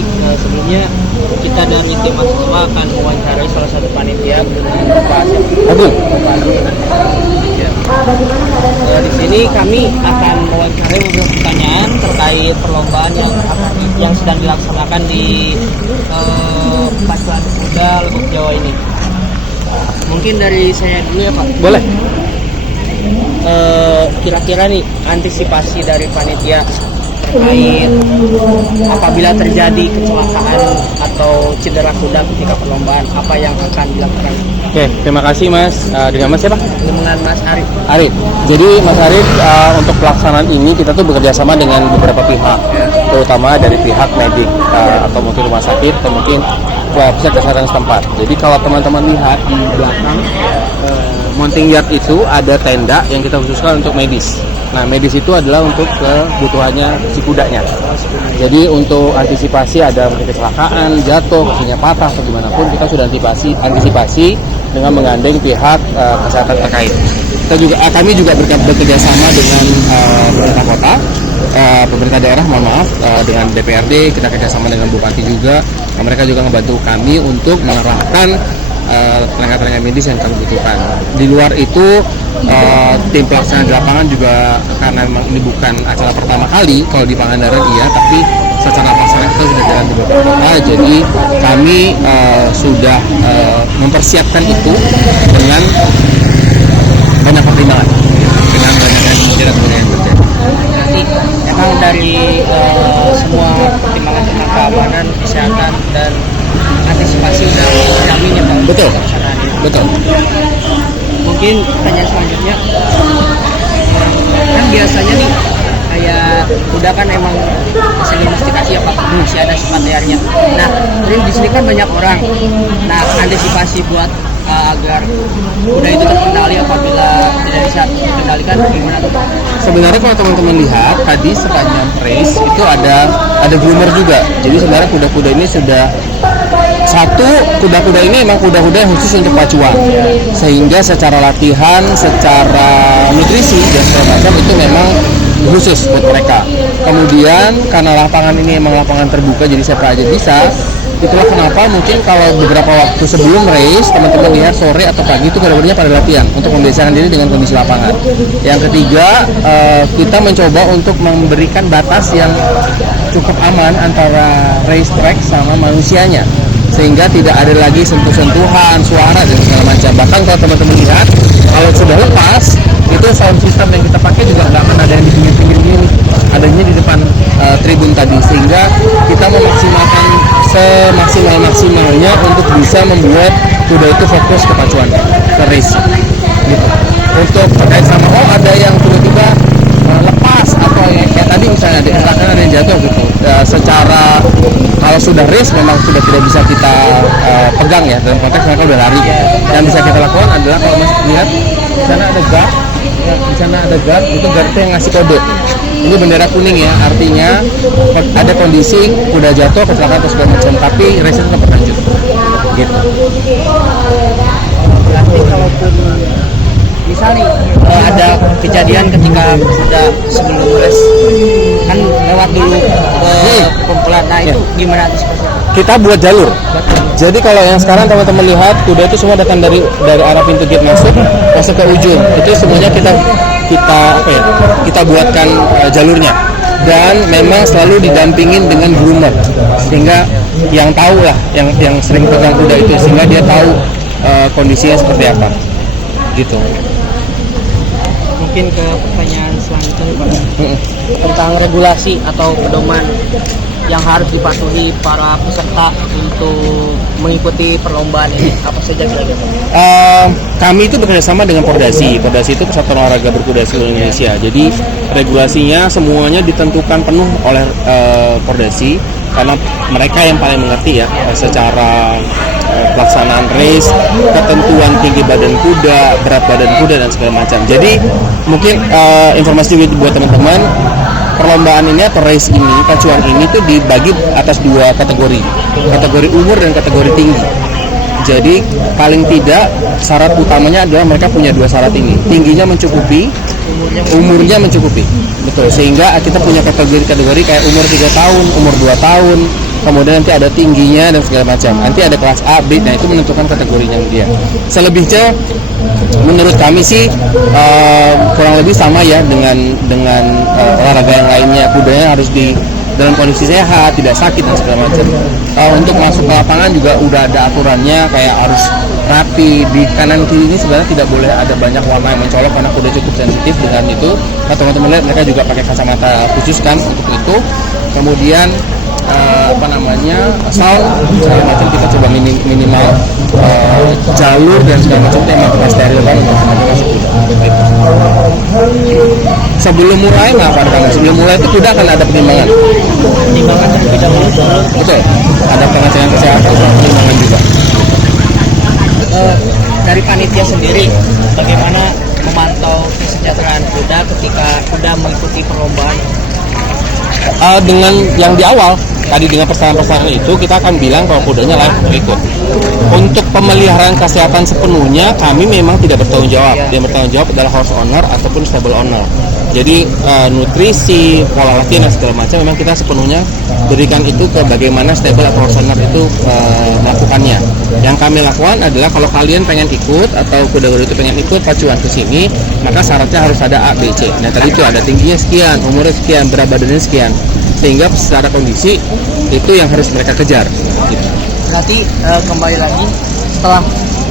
Baik, sebelumnya kita dari tim mahasiswa akan mewawancarai salah satu panitia Pak Agung. Di sini kami akan mewawancarai beberapa pertanyaan terkait perlombaan yang sedang dilaksanakan di Pacuan Kuda Lebok Jawa ini. Mungkin dari saya dulu ya Pak. Boleh. Kira-kira nih antisipasi dari panitia terkait apabila terjadi kecelakaan atau cedera kuda ketika perlombaan, apa yang akan dilakukan? Oke, terima kasih Mas. Dengan Mas siapa? Dengan Mas Arif. Arif. Jadi Mas Arif, untuk pelaksanaan ini kita tuh bekerja sama dengan beberapa pihak, terutama dari pihak medik atau mungkin rumah sakit atau mungkin pusat kesehatan setempat. Jadi kalau teman-teman lihat di belakang mounting yard itu ada tenda yang kita khususkan untuk medis. Nah, medis itu adalah untuk kebutuhannya si kudanya. Jadi untuk antisipasi ada mungkin kecelakaan, jatuh, kakinya patah atau gimana pun, kita sudah antisipasi dengan menggandeng pihak kesehatan terkait. Kami juga bekerja sama dengan pemerintah kota, pemerintah daerah, mohon maaf, dengan DPRD, kita kerjasama dengan Bupati juga. Mereka juga membantu kami untuk mengerahkan tenaga-tenaga medis yang kami butuhkan. Di luar itu tim pelaksana di lapangan juga, karena memang ini bukan acara pertama kali kalau di Pangandaran iya, tapi secara pelaksanaan itu sudah jalan di beberapa kota. Jadi kami sudah mempersiapkan itu dengan banyak pertimbangan, dengan banyak yang terjadi. Nanti emang dari semua pertimbangan tentang keamanan, kesehatan dan antisipasi sudah dijamin ya Pak? Betul. Mungkin pertanyaan selanjutnya, kan biasanya nih kayak kuda kan emang masih domestikasi ya Pak, masih ada sifat liarnya. Nah, terus di sini kan banyak orang. Nah, antisipasi buat agar kuda itu terkendali apabila tidak bisa dikendalikan gimana tuh Pak? Sebenarnya kalau teman-teman lihat tadi sepanjang race itu ada groomer juga. Jadi sebenarnya kuda-kuda ini sudah kuda-kuda ini memang kuda-kuda yang khusus untuk pacuan, sehingga secara latihan, secara nutrisi dan segala macam itu memang khusus buat mereka. Kemudian karena lapangan ini memang lapangan terbuka, jadi siapa aja bisa. Itulah kenapa mungkin kalau beberapa waktu sebelum race teman-teman lihat sore atau pagi itu kuda-kudanya pada latihan untuk membiasakan diri dengan kondisi lapangan. Yang ketiga, kita mencoba untuk memberikan batas yang cukup aman antara race track sama manusianya, sehingga tidak ada lagi sentuh-sentuhan, suara dan segala macam. Bahkan kalau teman-teman lihat, kalau sudah lepas, itu sound system yang kita pakai juga nggak akan ada yang di pinggir-pinggir gini, adanya di depan tribun tadi, sehingga kita memaksimalkan semaksimal-maksimalnya untuk bisa membuat kuda itu fokus ke pacuan, ke race gitu. Untuk terkait sama ada yang tiba-tiba lepas atau kayak tadi misalnya ada kecelakaan, ada yang jatuh gitu, secara kalau sudah race memang sudah tidak bisa kita pegang ya, dalam konteks mereka udah lari. Yang bisa kita lakukan adalah kalau masih lihat di sana ada guard, di sana ada guard, itu guardnya yang ngasih kode. Ini bendera kuning ya, artinya ada kondisi kuda jatuh, kecelakaan atau segala macam, tapi race tetap berlanjut gitu. Berarti kalaupun misalnya ada kejadian ketika kuda sebelum race kan lewat dulu kumpulan, nah itu gimana antisipasinya? Kita buat jalur. Jadi kalau yang sekarang teman-teman lihat kuda itu semua datang dari arah pintu gate masuk ke ujung. Itu semuanya kita buatkan jalurnya, dan memang selalu didampingin dengan groomer, sehingga yang tahu lah, yang sering pegang kuda itu, sehingga dia tahu kondisinya seperti apa gitu. Mungkin ke pertanyaan selanjutnya Pak, tentang regulasi atau pedoman yang harus dipatuhi para peserta untuk mengikuti perlombaan ini, apa saja kira-kira? Kami itu bekerjasama dengan Pordasi. Pordasi itu Persatuan Olahraga Berkuda seluruh Indonesia. Jadi regulasinya semuanya ditentukan penuh oleh Pordasi, karena mereka yang paling mengerti ya secara pelaksanaan race, ketentuan tinggi badan kuda, berat badan kuda dan segala macam. Jadi mungkin informasi buat teman-teman, perlombaan ini atau race ini, pacuan ini tuh dibagi atas dua kategori umur dan kategori tinggi. Jadi paling tidak syarat utamanya adalah mereka punya dua syarat ini, tingginya mencukupi umurnya mencukupi, betul, sehingga kita punya kategori kayak umur 3 tahun, umur 2 tahun, kemudian nanti ada tingginya dan segala macam, nanti ada kelas A, B, nah itu menentukan kategorinya dia. Selebihnya menurut kami sih kurang lebih sama ya dengan olahraga yang lainnya. Kudanya harus dalam kondisi sehat, tidak sakit dan segala macam. Untuk masuk ke lapangan juga udah ada aturannya, kayak harus rapi. Di kanan kiri ini sebenarnya tidak boleh ada banyak warna yang mencolok karena kuda cukup sensitif dengan itu. Nah, teman-teman lihat mereka juga pakai kacamata khusus kan untuk itu. Kemudian sound segala macam kita coba minimal jalur dan segala macam itu emang kita sterilkan untuk masuk kuda. Sebelum mulai, sebelum mulai itu kuda akan ada pertimbangan terlebih dahulu. Betul, ada pengecekan kesehatan dan pertimbangan juga. Dari panitia sendiri, bagaimana memantau kesejahteraan kuda ketika kuda mengikuti perlombaan? Dengan yang di awal tadi dengan persyaratan itu kita akan bilang kalau kudanya layak untuk ikut. Untuk pemeliharaan kesehatan sepenuhnya kami memang tidak bertanggung jawab. Yang bertanggung jawab adalah horse owner ataupun stable owner. Jadi nutrisi, pola latihan dan segala macam memang kita sepenuhnya berikan itu ke bagaimana stable atau horse owner itu melakukannya. Yang kami lakukan adalah kalau kalian pengen ikut atau kuda-kuda itu pengen ikut pacuan ke sini, maka syaratnya harus ada A, B, C. Nah tadi itu ada tingginya sekian, umurnya sekian, berat badannya sekian, sehingga secara kondisi itu yang harus mereka kejar. Gitu. Berarti kembali lagi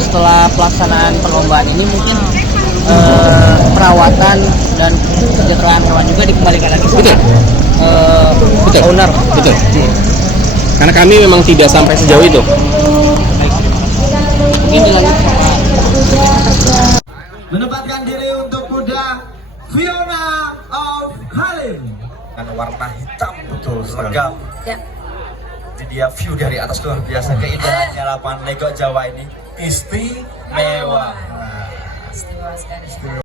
setelah pelaksanaan perlombaan ini mungkin perawatan dan kesejahteraan hewan juga dikembalikan lagi sama Betul. owner. Betul. Karena kami memang tidak sampai sejauh itu. Baik. Mungkin dilanjut sama menempatkan diri untuk kuda Fiona of Halim dengan warna hitam betul seragam. Ya. Jadi dia view dari atas luar biasa, keindahannya lapangan Legok Jawa ini istimewa. Istimewa sekali.